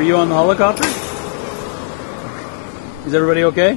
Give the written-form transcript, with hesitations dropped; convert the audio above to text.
Were you on the helicopter? Is everybody okay?